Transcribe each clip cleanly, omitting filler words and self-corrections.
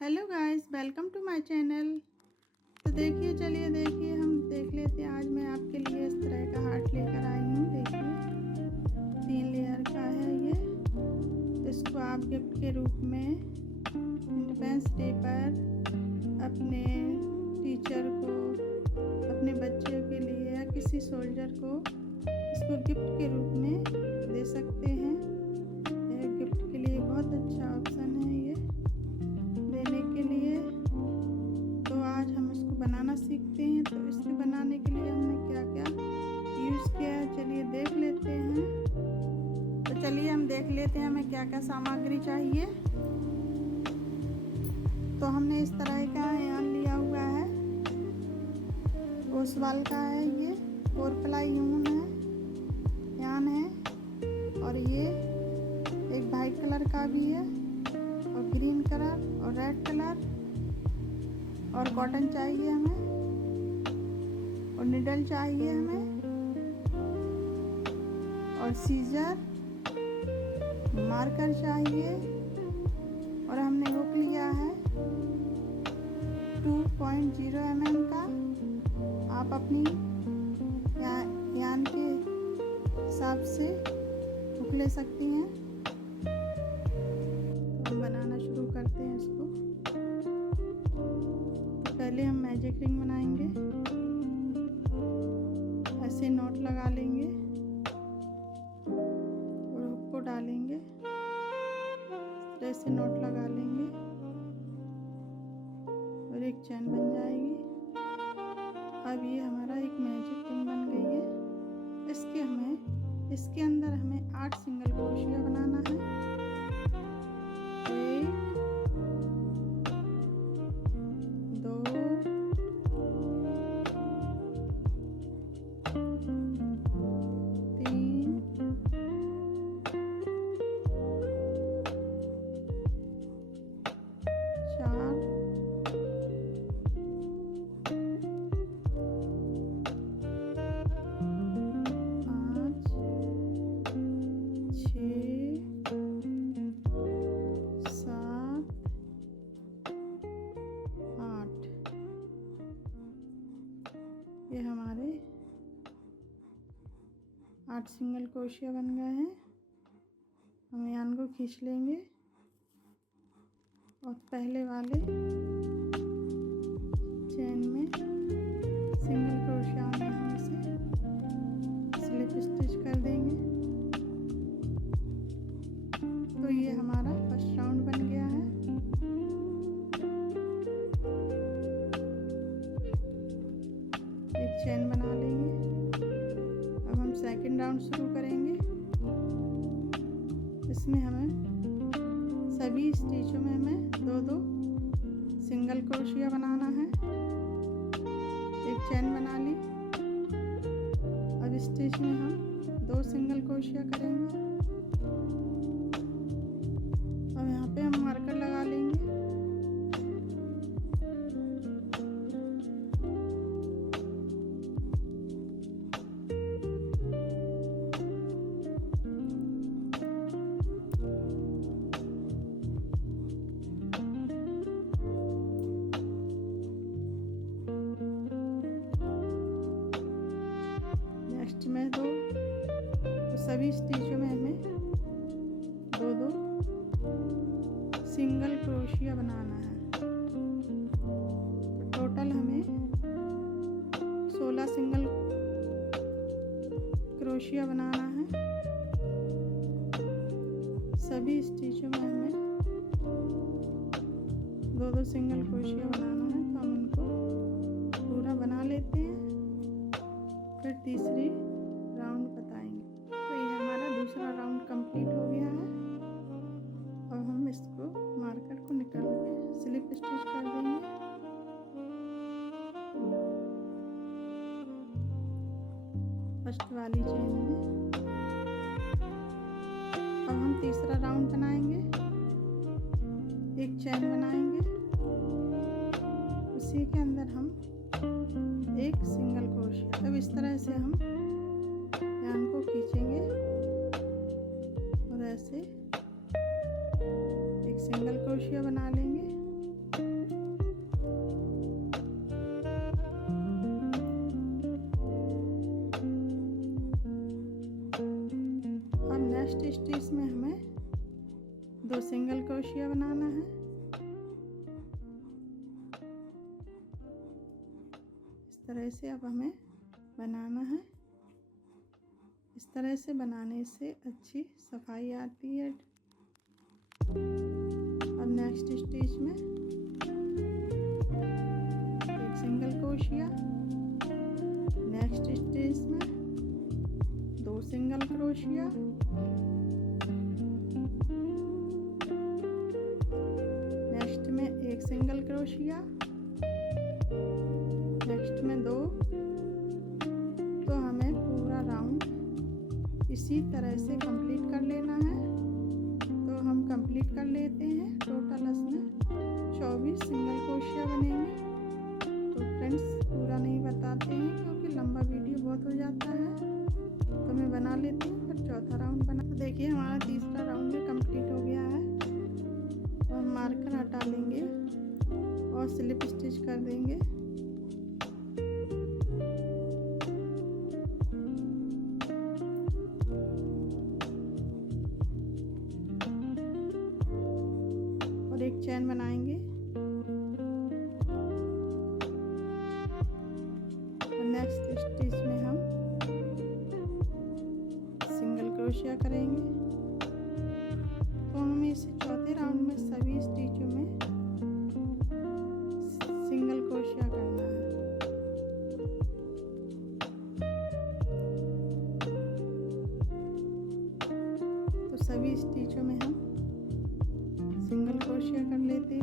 Hello guys, welcome to my channel. तो चलिए देखिए, हम देख लेते हैं। आज मैं आपके लिए इस तरह का हार्ट लेकर आई हूँ। देखिए 3 लेयर का है ये। इसको आप गिफ्ट के रूप में इंडिपेंडेंस डे पर अपने टीचर को, अपने बच्चे के लिए या किसी सोल्जर को इसको गिफ्ट के रूप में दे सकते हैं। ये गिफ्ट के लिए बहुत अच्छा ऑप्शन है ये देने के लिए। तो आज हम इसको बनाना सीखते हैं। तो इसके बनाने के लिए हमने क्या क्या यूज़ किया है, चलिए देख लेते हैं। तो चलिए हम देख लेते हैं हमें क्या क्या सामग्री चाहिए। तो हमने इस तरह का यान लिया हुआ है, ओसवाल का है ये, 4 प्लाई यान है। और ये एक वाइट कलर का भी है, और ग्रीन कलर और रेड कलर, और कॉटन चाहिए हमें, और निडल चाहिए हमें, और सीजर, मार्कर चाहिए। और हमने हुक लिया है 2.0 mm का। आप अपनी यान के हिसाब से हुक ले सकती हैं। तो हम बनाना शुरू करते हैं इसको। तो पहले हम मैजिक रिंग बनाएंगे। ऐसे नॉट लगा लेंगे और हुक को डालेंगे, ऐसे नॉट लगा लेंगे और एक चैन बन जाएगी। अब ये हमारा एक मैजिक रिंग बन गई है। इसके अंदर हमें 8 सिंगल क्रोशिया बनाना है। 1 2 3 4 ये हमारे 8 सिंगल क्रोशिया बन गए हैं। हम यान को खींच लेंगे और पहले वाले चेन में सिंगल क्रोशिया में हम इसे स्लिप स्टिच कर देंगे। तो ये हमारा फर्स्ट राउंड बन गया है। एक चेन बना लेंगे। अब हम सेकंड राउंड शुरू करेंगे। इसमें हमें सभी स्टिचों में हमें 2-2 सिंगल क्रोशिया बनाना है। एक चेन बना ली। अब स्टिच में हम 2 सिंगल क्रोशिया करेंगे। अब यहाँ पे हम मार्कर लगा लेंगे। नेक्स्ट में तो सभी स्टिचों में हमें 2-2 सिंगल क्रोशिया बनाना है। तो टोटल हमें 16 सिंगल क्रोशिया बनाना है। सभी स्टिचों में हमें 2-2 सिंगल क्रोशिया बनाना है। तो हम इनको पूरा बना लेते हैं, फिर तीसरी राउंड बताएंगे। तो ये हमारा दूसरा राउंड कंप्लीट हो गया है। अब हम इसको मार्कर को निकाल के स्लिप स्टिच कर देंगे। फर्स्ट वाली चेन में। अब हम तीसरा राउंड बनाएंगे। एक चेन बनाएंगे, उसी के अंदर हम एक सिंगल क्रोशिया। अब इस तरह से हम यान को खींचेंगे और ऐसे एक सिंगल क्रोशिया बना लेंगे। 2 सिंगल क्रोशिया बनाना है। इस तरह से अब हमें बनाना है। इस तरह से बनाने से अच्छी सफाई आती है। अब नेक्स्ट स्टेज में 1 सिंगल क्रोशिया, नेक्स्ट स्टेज में 2 सिंगल क्रोशिया, नेक्स्ट में 1 सिंगल क्रोशिया, नेक्स्ट में 2। तो हमें पूरा राउंड इसी तरह से कंप्लीट कर लेना है। तो हम कंप्लीट कर लेते हैं। टोटल इसमें 24 सिंगल क्रोशिया बनेंगे। तो फ्रेंड्स पूरा नहीं बताते हैं क्योंकि लंबा वीडियो बहुत हो जाता है। तो मैं बना लेती हूँ, फिर चौथा राउंड बना। तो देखिए हमारा तीसरा राउंड भी कंप्लीट हो गया है। तो हम मार्कर हटा लेंगे और स्लिप स्टिच कर देंगे। और एक चैन बनाएंगे और नेक्स्ट स्टिच में हम सिंगल क्रोशिया करेंगे। तो हमें इसे चौथे राउंड में सभी स्टिचों में सिंगल क्रोशिया करना है। तो सभी स्टिचों में हम सिंगल क्रोशिया कर लेते हैं।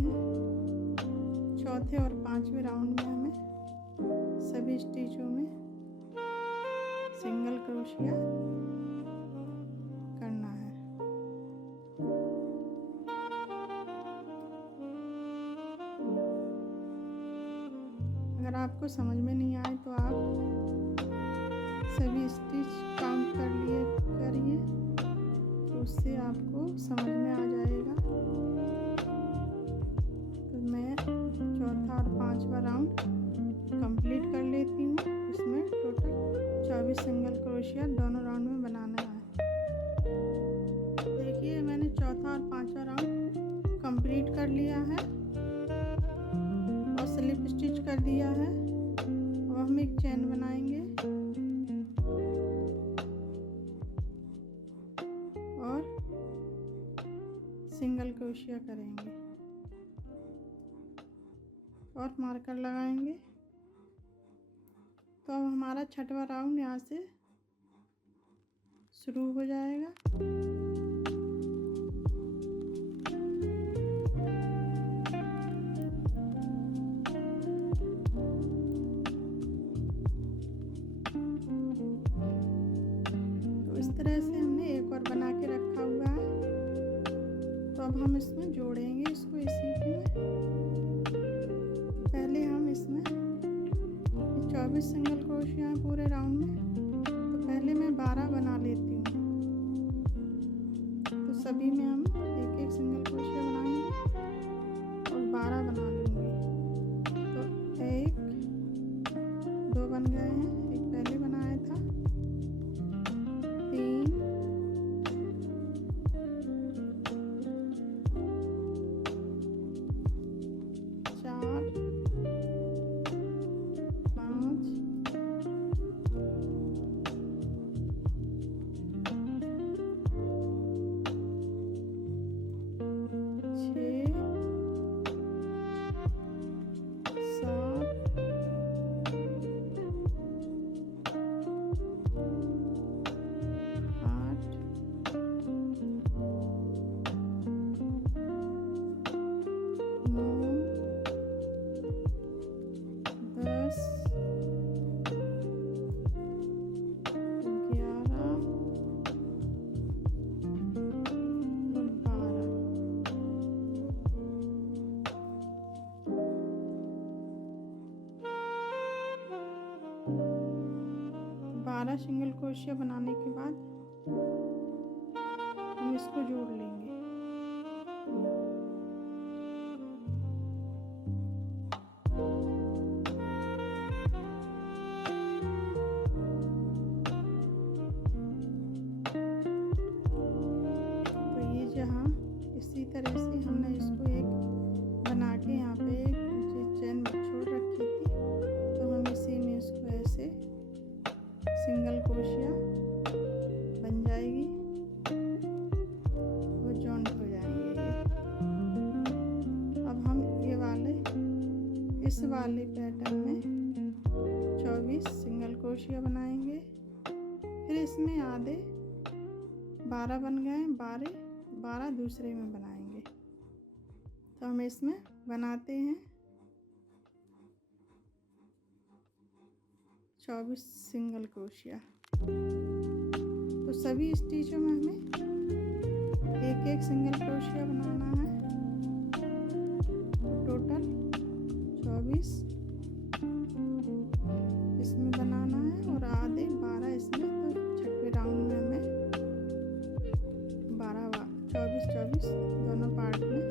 चौथे और 5वें राउंड में हमें सभी स्टिचों में सिंगल क्रोशिया करना है। अगर आपको समझ में नहीं आए तो आप सभी स्टिच काउंट कर लिए करिए, तो उससे आपको समझ में आ जाएगा। तो मैं चौथा और 5वां राउंड कंप्लीट कर लेती हूँ। इसमें टोटल 24 सिंगल क्रोशिया दोनों राउंड में बनाना है। देखिए मैंने चौथा और 5वां राउंड कंप्लीट कर लिया है और स्लिप स्टिच कर दिया है। अब हम एक चैन बनाएंगे और सिंगल क्रोशिया करेंगे और मार्कर लगाएंगे। तो अब हमारा 6वां राउंड यहाँ से शुरू हो जाएगा। तो इस तरह से हमने एक और बना के रखा हुआ है। तो अब हम इसमें जोड़ेंगे इसको इसी में। पहले हम इसमें 24 सिंगल क्रोशिया है पूरे राउंड में। तो पहले मैं 12 बना लेती हूँ। तो सभी में हम एक एक सिंगल क्रोशिया बनाएंगे और 12 बना लूँगी। तो 1 2 बन गए हैं, एक पहले बनाया था, 3 4 5 6 7 12 सिंगल क्रोशिया बनाने के बाद हम इसको जोड़ लेंगे। तो ये जहाँ इसी इस वाले पैटर्न में 24 सिंगल क्रोशिया बनाएंगे। फिर इसमें आधे 12 बन गए, 12 दूसरे में बनाएंगे। तो हम इसमें बनाते हैं 24 सिंगल क्रोशिया। तो सभी स्टिचों में हमें एक एक सिंगल क्रोशिया बनाना है। टोटल 24 इसमें बनाना है और आधे 12 इसमें। तो छठवें राउंड में हमें 24 दोनों पार्ट में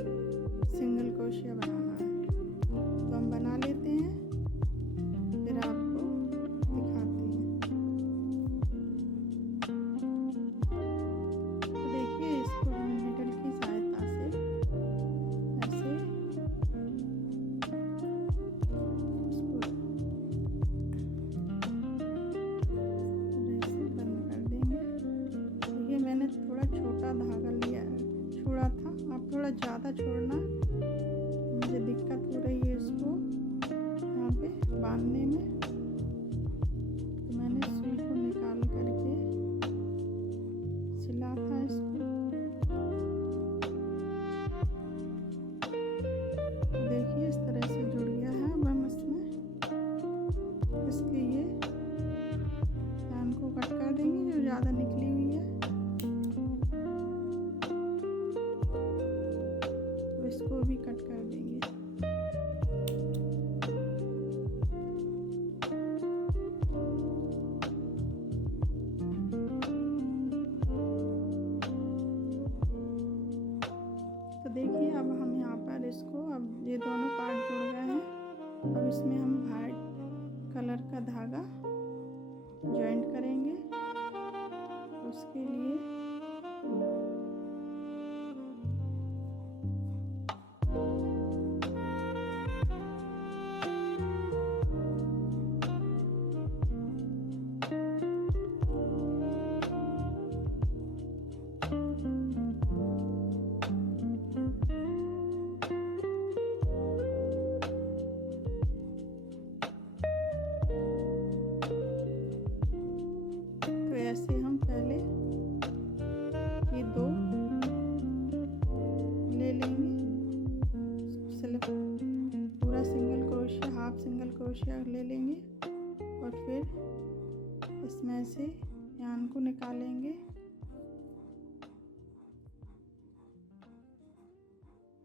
सिंगल क्रोशिया बनाना है। तो हम बना लेते हैं, फिर आपको दिखाते हैं। तो देखिए, इसको हम नीडल की सहायता से ऐसे बंद कर देंगे। देखिए, मैंने थोड़ा छोटा धागा लिया, छोड़ा था। आप थोड़ा ज़्यादा छोड़ना, मुझे दिक्कत हो रही है इसको यहाँ पे बांधने में। तो मैंने सुई को निकाल करके सिला था इसको। देखिए, इस तरह से जुड़ गया है। अब हम इसमें इसके ये कान को कट कर देंगे जो ज़्यादा निकली हुई है। इसको भी कट कर देंगे। तो देखिए, अब हम यहाँ पर इसको, अब ये दोनों पार्ट जुड़ गए हैं। अब इसमें हम वाइट कलर का धागा जॉइंट करेंगे। उसके लिए ऐसे हम पहले ये दो ले लेंगे। पूरा single crochet, half single crochet ले लेंगे और फिर इसमें से यान को निकालेंगे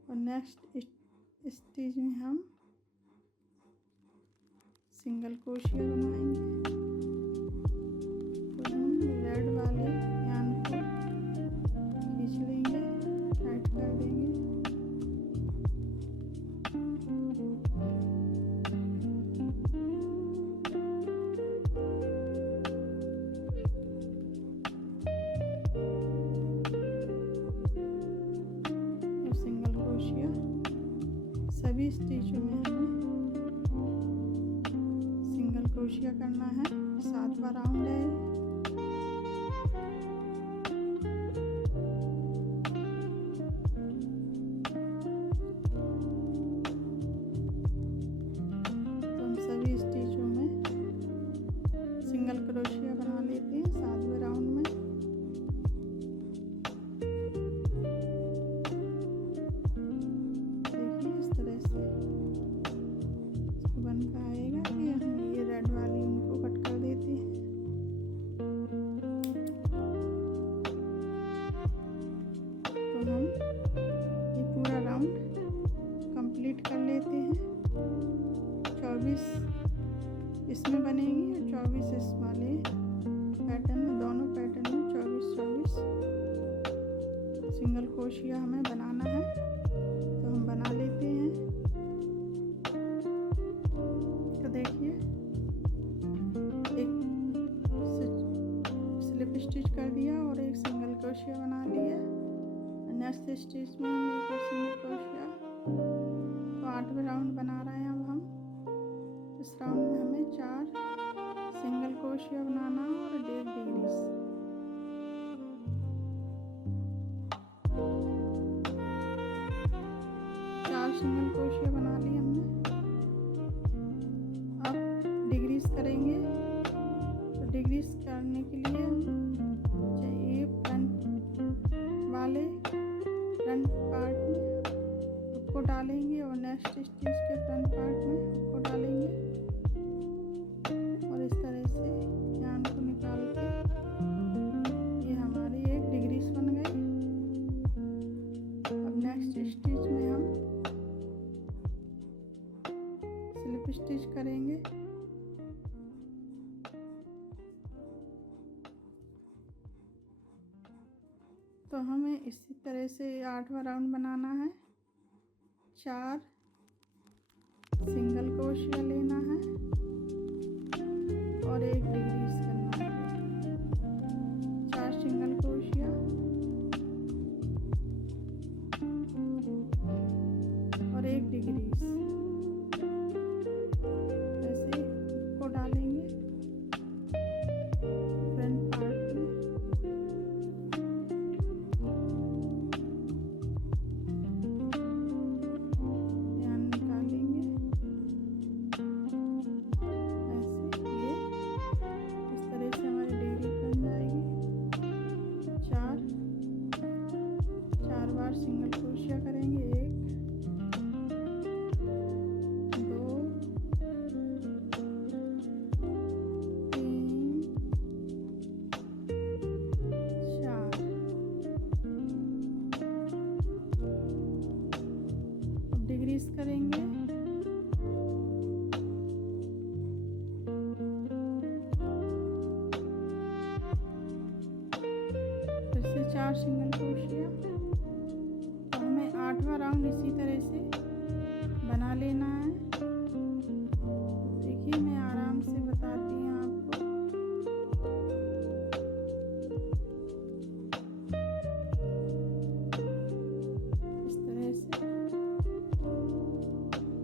और नेक्स्ट स्टिच में हम सिंगल क्रोशिया बनाएंगे। रेड वाले यान को खींच लेंगे, टाइट कर देंगे। और सिंगल क्रोशिया सभी स्टिचों में हमें सिंगल क्रोशिया करना है। 7वां राउंड है। सिंगल क्रोशिया बना लेते हैं 7वें राउंड में। देखिए, इस तरह से इसको बन का आएगा कि हम ये रेड वाली उनको कट कर देते हैं। तो हम ये पूरा राउंड कंप्लीट कर लेते हैं। 24 इसमें बनेगी और 24 इस वाले पैटर्न में, दोनों पैटर्न में 24 सिंगल क्रोशिया हमें बनाना है। तो हम बना लेते हैं। तो देखिए, एक स्लिप स्टिच कर दिया और एक सिंगल क्रोशिया बना लिया। नेक्स्ट स्टिच में हम एक और सिंगल क्रोशिया। तो 8वें राउंड बना रहे हैं अब हम। इस राउंड में हमें 4 सिंगल क्रोशिया बनाना और 1.5 डिग्री। सिंगल क्रोशिया बना ली हमने। स्टिच करेंगे। तो हमें इसी तरह से 8वां राउंड बनाना है। 4 सिंगल क्रोशिया लेना है और 1 डिक्रीज करना है। 4 सिंगल क्रोशिया और 1 डिक्रीज, ऐसे को डालेंगे फ्रंट पार्ट में। यहाँ निकालेंगे ऐसे, ये इस तरह से हमारी डिग्री बन जाएगी। 4 बार सिंगल क्रोशिया करेंगे। 1 2 3 4। अब डिक्रीज करेंगे। फिर से 4 सिंगल क्रोशिया। तो हमें 8वां राउंड इसी तरह से बना लेना है। देखिए मैं आराम से बताती हूँ आपको। इस तरह से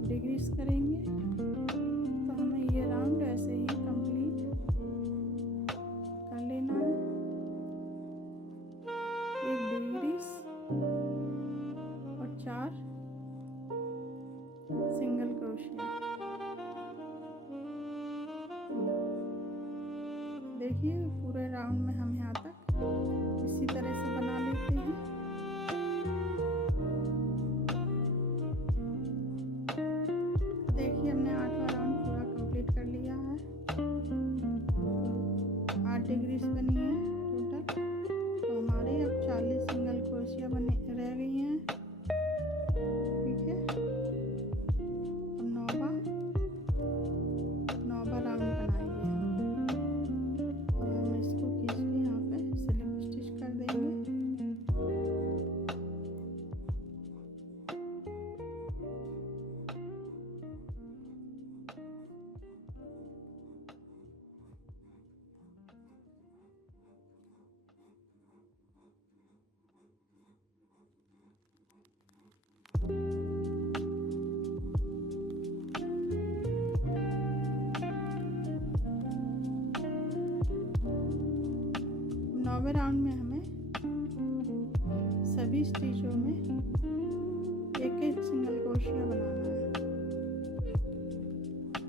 डिक्रीज करेंगे। तो हमें ये राउंड ऐसे ही कंप्लीट कर लेना है। 1 डिक्रीज और 4 सिंगल क्रोशिया। देखिए पूरे राउंड में हम यहाँ तक इसी तरह से बना लेते हैं। देखिए हमने 8वां राउंड पूरा कंप्लीट कर लिया है। 8 डिग्रीज बनी है टोटल। तो हमारे अब 40 सिंगल क्रोशिया बने रह गई हैं। ठीक है, अब 9वां राउंड बनाएंगे हम। और हम इसको खींच के यहाँ पे स्लिप स्टिच कर देंगे। नौवें राउंड में हमें सभी स्टिचों में 1-1 सिंगल क्रोशिया बनाना है।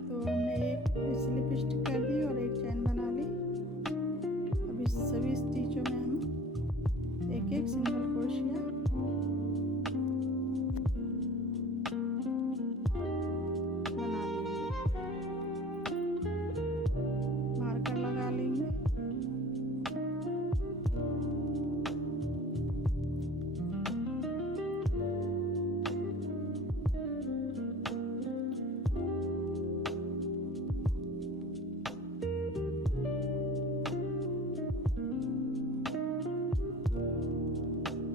तो हमने 1 स्लिप स्टिच कर दी और 1 चैन बना ली। अब इस सभी स्टिचों में हम 1-1 सिंगल क्रोशिया बना लेंगे। मार्कर लगा लेंगे।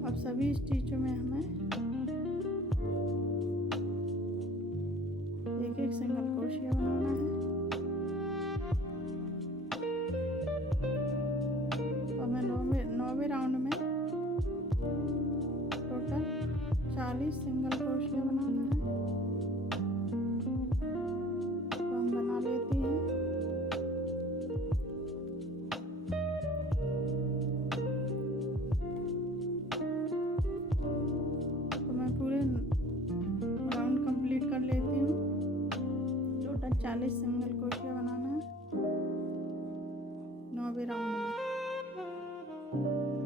अब सभी स्टिचों में हमें 1-1 सिंगल क्रोशिया बनाना है। और मैं 9वें राउंड में टोटल 40 सिंगल क्रोशिया बनाना है। तो हम बना लेते हैं। पूरे राउंड कंप्लीट कर लेती हूँ। टोटल 40 सिंगल क्रोशिया बनाना है 9वें राउंड में।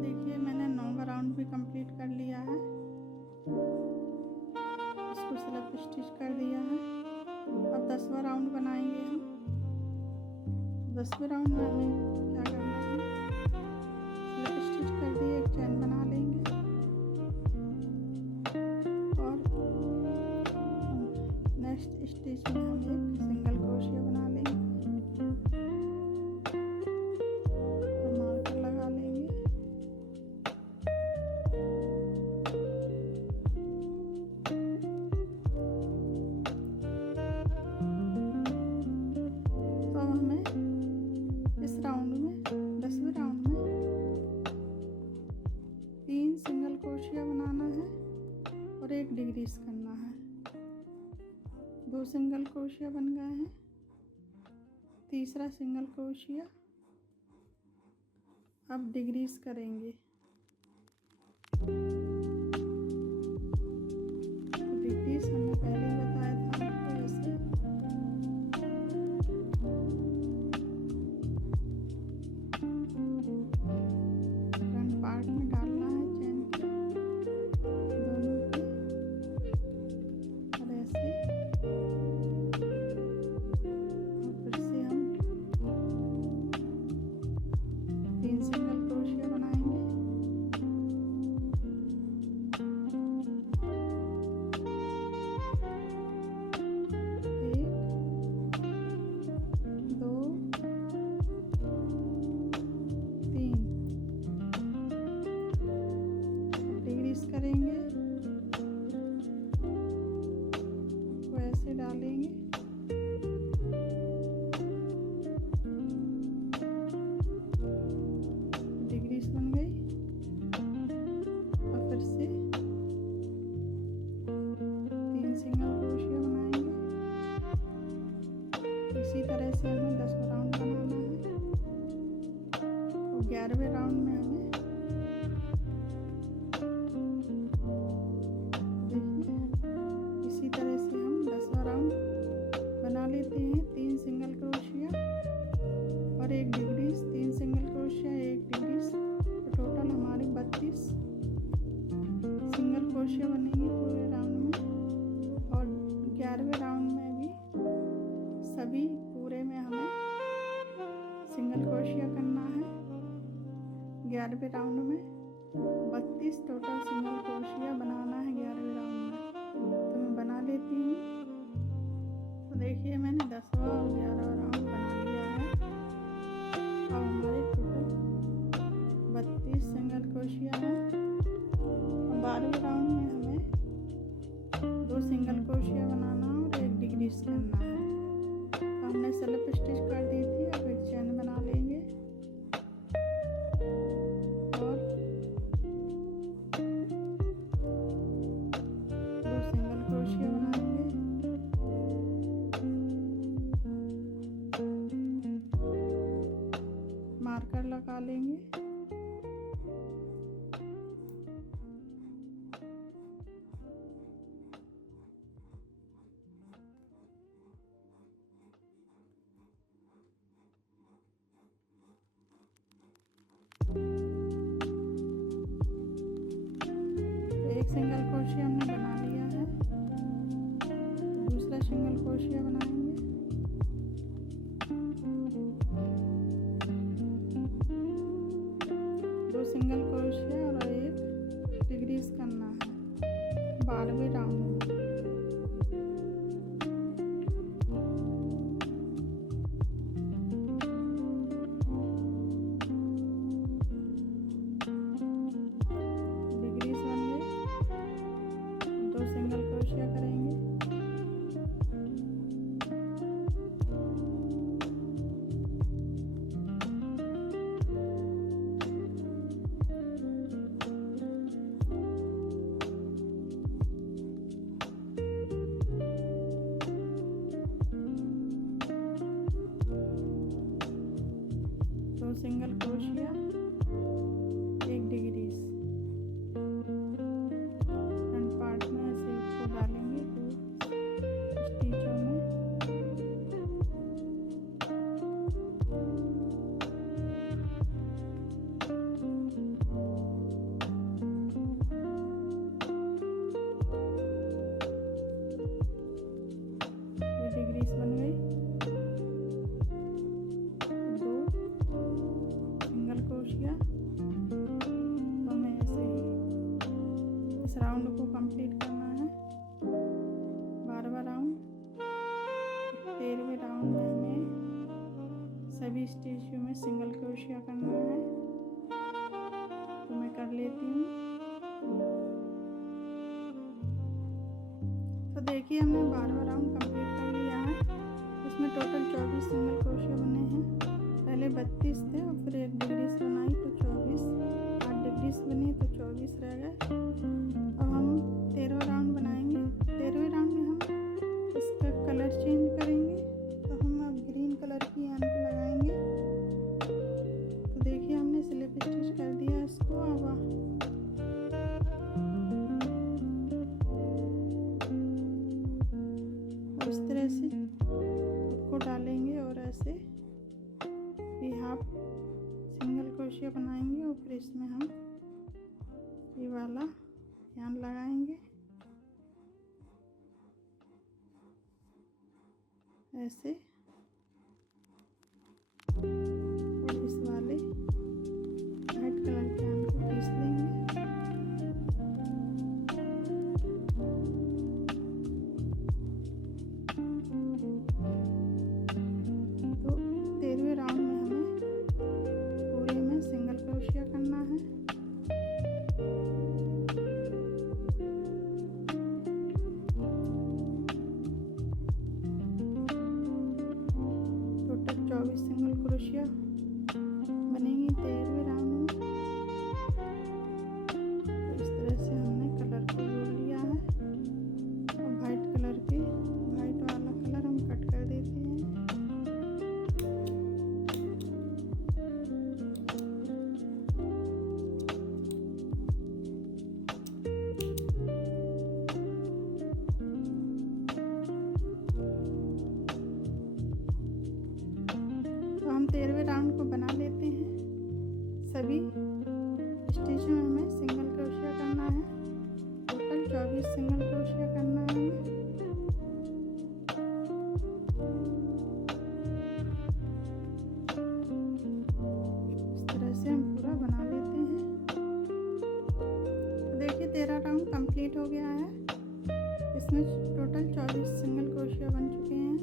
देखिए मैंने 9वां राउंड भी कंप्लीट कर लिया है। इसको स्लिप स्टिच कर दिया है। अब 10वां राउंड बनाएंगे हम। 10वें राउंड में हमें क्या करना है, स्लिप स्टिच कर दिए, 1 चैन बना लेंगे और नेक्स्ट स्टिच में हम एक सिंगल क्रोशिया बना लेंगे और मार्कर लगा लेंगे। तो अब हमें इस राउंड में 10वें राउंड में 3 सिंगल क्रोशिया बनाना है और 1 डिक्रीज करना है। 2 सिंगल क्रोशिया बन गए हैं। तीसरा सिंगल क्रोशिया, अब डिक्रीज करेंगे। तो डिक्रीज हमने पहले ही बताया था आपको, ऐसे फ्रंट पार्ट में डालना है चेन के दोनों के, और ऐसे, और फिर से हम 3 सिंगल क्रोशिया बनाएंगे। एक, 2, 3 डिक्रीज करेंगे। तो ऐसे डालेंगे। डिक्रीज बन गई। और फिर से 3 सिंगल क्रोशिया बनाएंगे। इसी तरह से हमें 10वां राउंड बनाना है। और 11वें राउंड में हमें देखिए इसी तरह से हम 10वां राउंड बना लेते हैं। 3 सिंगल क्रोशिया और 1 डिक्रीज, 3 सिंगल क्रोशिया 1 डिक्रीज, तो टोटल हमारे 32 सिंगल क्रोशिया बनेंगे पूरे राउंड में। और 11वें राउंड में भी सभी पूरे में हमें सिंगल क्रोशिया करना है। 11वें राउंड में 32 टोटल सिंगल क्रोशिया बनाना है 11वें राउंड में। तो मैं बना लेती हूँ। तो देखिए मैंने 10वां और 11वां राउंड बना लिया है। अब हमारे टोटल 32 सिंगल क्रोशिया हैं। और 12वें राउंड में हमें 2 सिंगल क्रोशिया बनाना और 1 डिक्रीज करना है। तो हमने स्लिप स्टिच कर दी थी, अब एक चेन बना लेंगे और 2 सिंगल क्रोशिया बनाएंगे। मार्कर लगा लेंगे। एक सिंगल क्रोशिया हमने बना लिया है। दूसरा सिंगल क्रोशिया बनाएंगे। दो सिंगल क्रोशिया और 1 डिक्रीज करना है 12वें राउंड में। डिक्रीज बन गई। 2 सिंगल क्रोशिया करेंगे। Single crochet 1 decrease front part में ऐसे इसको डालेंगे 2 स्टिचों में। ये डिक्रीज बन गई। 2 सिंगल क्रोशिया। तो हमें ऐसे ही इस राउंड को कंप्लीट करना है। 12वां राउंड। सभी स्टिचों में सिंगल क्रोशिया करना है। तो मैं कर लेती हूँ। तो देखिए हमने 12वां राउंड कंप्लीट कर लिया है। इसमें टोटल 24 सिंगल क्रोशिया बने हैं। पहले 32 थे और फिर 1 डिग्रीज बनाई तो 24, 8 डिग्रीज बनी तो 24 रह गए। अब हम 13वां राउंड बनाएंगे। 13वें राउंड में हम इसका कलर चेंज करेंगे। तो हम अब ग्रीन कलर की एंड पे लगाएंगे। तो देखिए हमने स्लिप स्टिच कर दिया इसको। अब इस तरह से को डालेंगे और ऐसे ये हाफ सिंगल क्रोशिया बनाएंगे और फिर इसमें हम ये वाला यान लगाएंगे ऐसे, और इस वाले वाइट कलर के यान को खींच देंगे। तो 13वें राउंड में हमें पूरे में सिंगल क्रोशिया करना है। टोटल 24 सिंगल क्रोशिया बनेंगी 13वें राउंड में। तो इस तरह से हमने कलर को जोड़ लिया है और वाइट वाला कलर हम कट कर देते हैं। तो हम 13वें राउंड को बना लेते हैं। सभी स्टिच में हमें सिंगल क्रोशिया करना है। टोटल 24 सिंगल क्रोशिया करना है हमें। इस तरह से हम पूरा बना लेते हैं। तो देखिए 13 राउंड कंप्लीट हो गया है। इसमें टोटल 24 सिंगल क्रोशिया बन चुके हैं।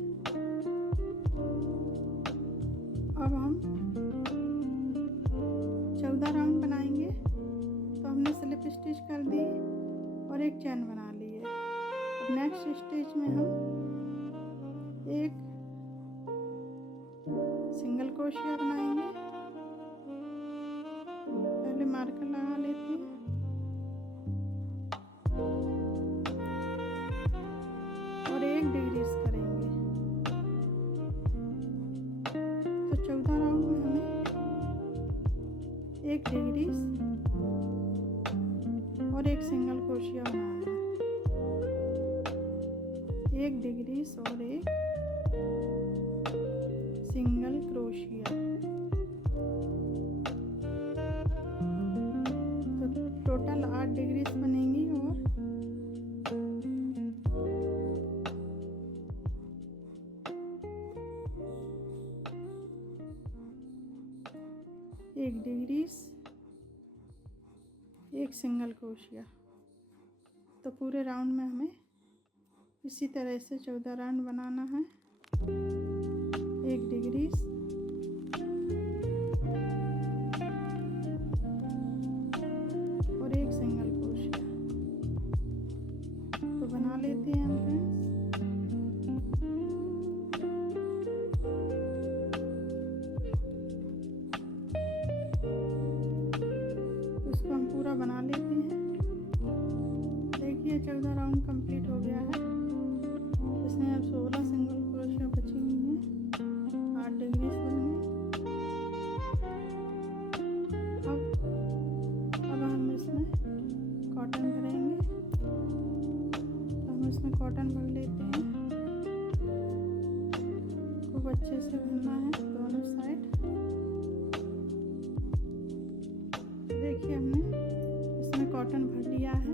अब हम 14 राउंड बनाएंगे। तो हमने स्लिप स्टिच कर दी और एक चैन बना ली है। अब नेक्स्ट स्टिच में हम एक सिंगल क्रोशिया बनाएंगे। पहले मार्कर लगा लेते हैं और 1 डिग्रीज करेंगे। तो 14 राउंड में हमें 1 डिग्रीज और एक सिंगल क्रोशिया बनाना है। 1 डिग्रीज और एक सिंगल क्रोशिया। तो टोटल 8 डिग्रीज बनेंगी और एक डिग्रीज, एक सिंगल क्रोशिया। तो पूरे राउंड में हमें इसी तरह से 14 राउंड बनाना है। 1 डिग्रीज और एक सिंगल क्रोशिया। तो बना लेते हैं हम फ्रेंड्स। इसको हम पूरा बना लेते हैं। देखिए 14 राउंड कंप्लीट हो गया है। इसमें अब 16 सिंगल क्रोशिया बची हुई हैं। 8 डिग्री बन गई। अब हम इसमें कॉटन भरेंगे। तो हम इसमें कॉटन भर लेते हैं। खूब अच्छे से भरना है दोनों साइड। देखिए हमने इसमें कॉटन भर लिया है।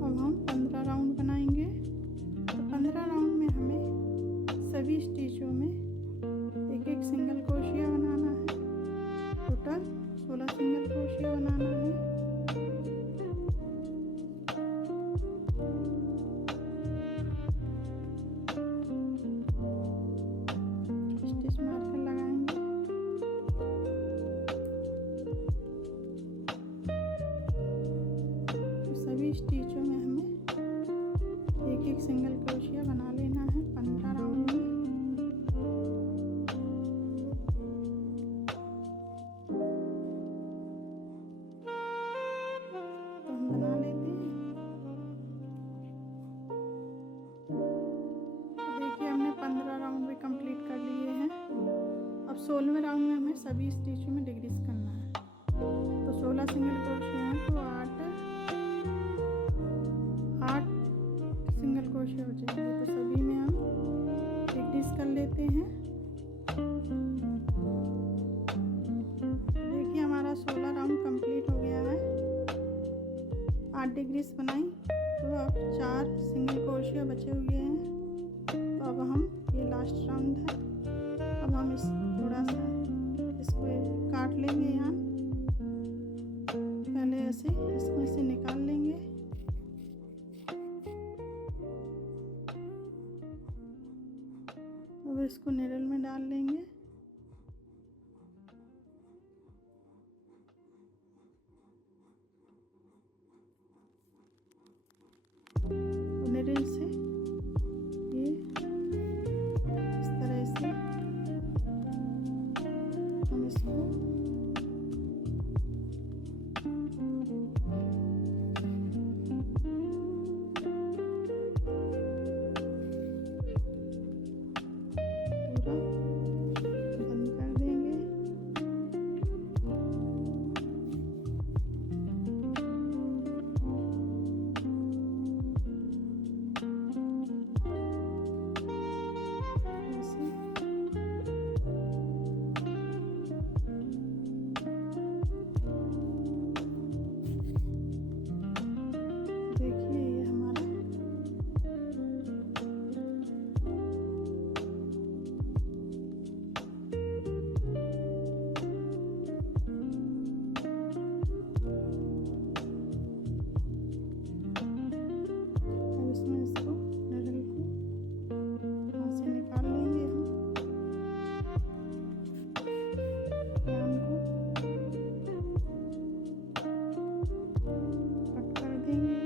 अब हम 15 राउंड बनाएंगे। तो 15 राउंड में हमें सभी स्टिचों में एक एक सिंगल क्रोशिया बनाना है। टोटल 16 सिंगल क्रोशिया बनाना है। एक सिंगल क्रोशिया बना लेना है 15 राउंड में। तो हम बना लेते हैं। देखिए हमने 15 राउंड भी कंप्लीट कर लिए हैं। अब 16वें राउंड में हमें सभी स्टिचों में डिक्रीज करना है। तो 16 सिंगल क्रोशिया हैं तो 8 सिंगल क्रोशिया हो जाएंगे। तो सभी में हम डिक्रीज कर लेते हैं। देखिए हमारा 16 राउंड कंप्लीट हो गया है। 8 डिक्रीज बनाई तो अब 4 सिंगल क्रोशिया बचे हुए हैं। तो अब हम ये लास्ट राउंड है। अब हम इस थोड़ा सा इसको काट लेंगे। यहाँ पहले ऐसे इसमें से निकाल लेंगे। अब इसको निडल में डाल लेंगे। निडल से ये इस तरह से हम इसको बंद कर देंगे। ऐसे देखिए ये हमारा अब इसमें इसको नडल को यहाँ से निकाल लेंगे। हम को कट कर देंगे।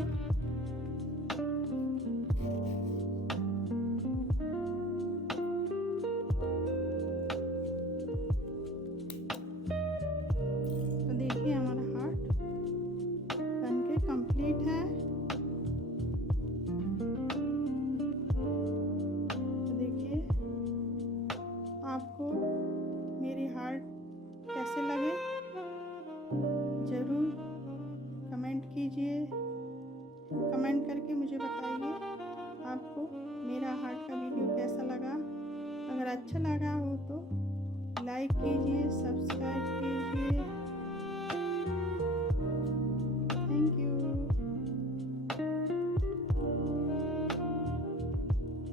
तो देखिए हमारा हार्ट बनके कंप्लीट है। तो देखिए आपको मेरी हार्ट कैसे लगे ज़रूर कमेंट कीजिए। कमेंट करके मुझे बताइए आपको मेरा हार्ट का वीडियो कैसा लगा। अगर अच्छा लगा हो तो लाइक कीजिए, सब्सक्राइब कीजिए।